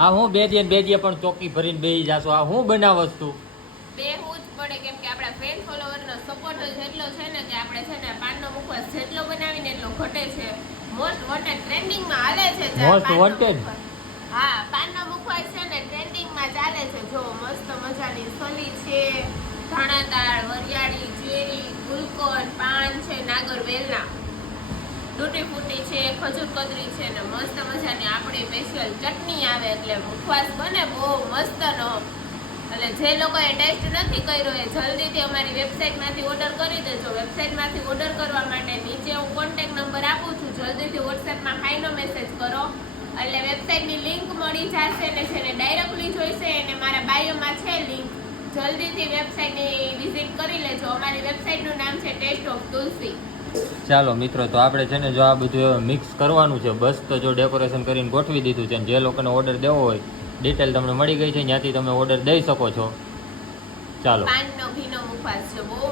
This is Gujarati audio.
હા હું બે દિયે પણ ચોકી ભરીને બેસી જાશો. આ હું બનાવસ તું? બેહવું જ પડે કેમ કે આપણા ફ્રેન્ડ ફોલોવરનો સપોર્ટ જ એટલો છે ને કે આપણે છે ને પાનનો મુખવાસ જેટલો બનાવીને એટલો ઘટે છે. મોસ્ટ વોન્ટેડ ટ્રેન્ડિંગમાં હાલે છે. Most wanted? હા, પાનનો મુખવાસ છે ને ટ્રેન્ડિંગમાં ચાલે છે. જો મસ્ત મજાની સલી છે, ધાણા દાળ, વરિયાળી, ચેરી, ગુલકંદ, પાન છે, નાગરવેલના, તૂટી ફૂટી છે, ખજૂર કતરી છે ને મસ્ત મજાની આપણી સ્પેશિયલ ચટણી આવે એટલે મુખવાસ બને બહુ મસ્તનો. એટલે જે લોકોએ ટેસ્ટ નથી કર્યો એ જલ્દીથી અમારી વેબસાઇટમાંથી ઓર્ડર કરી દેજો. વેબસાઇટમાંથી ઓર્ડર કરવા માટે નીચે હું કોન્ટેક્ટ નંબર આપું છું. જલ્દીથી વોટ્સએપમાં હાઈનો મેસેજ કરો એટલે વેબસાઇટની લિંક મળી જશે ને જેને ડાયરેક્ટલી જોઈશે એને મારા બાયોમાં છે લિંક. જલ્દીથી વેબસાઇટની વિઝિટ કરી લેજો. અમારી વેબસાઇટનું નામ છે ટેસ્ટ ઓફ તુલસી. ચાલો મિત્રો, તો આપણે છે ને જો આ બધું મિક્સ કરવાનું છે બસ, તો જો ડેકોરેશન કરીને ગોઠવી દીધું છે. જે લોકોને ઓર્ડર દેવો હોય ડિટેલ તમને મળી ગઈ છે, ત્યાંથી તમે ઓર્ડર દઈ શકો છો. ચાલો. પાનનો ઘીનો મુખવાસ છે, બહુ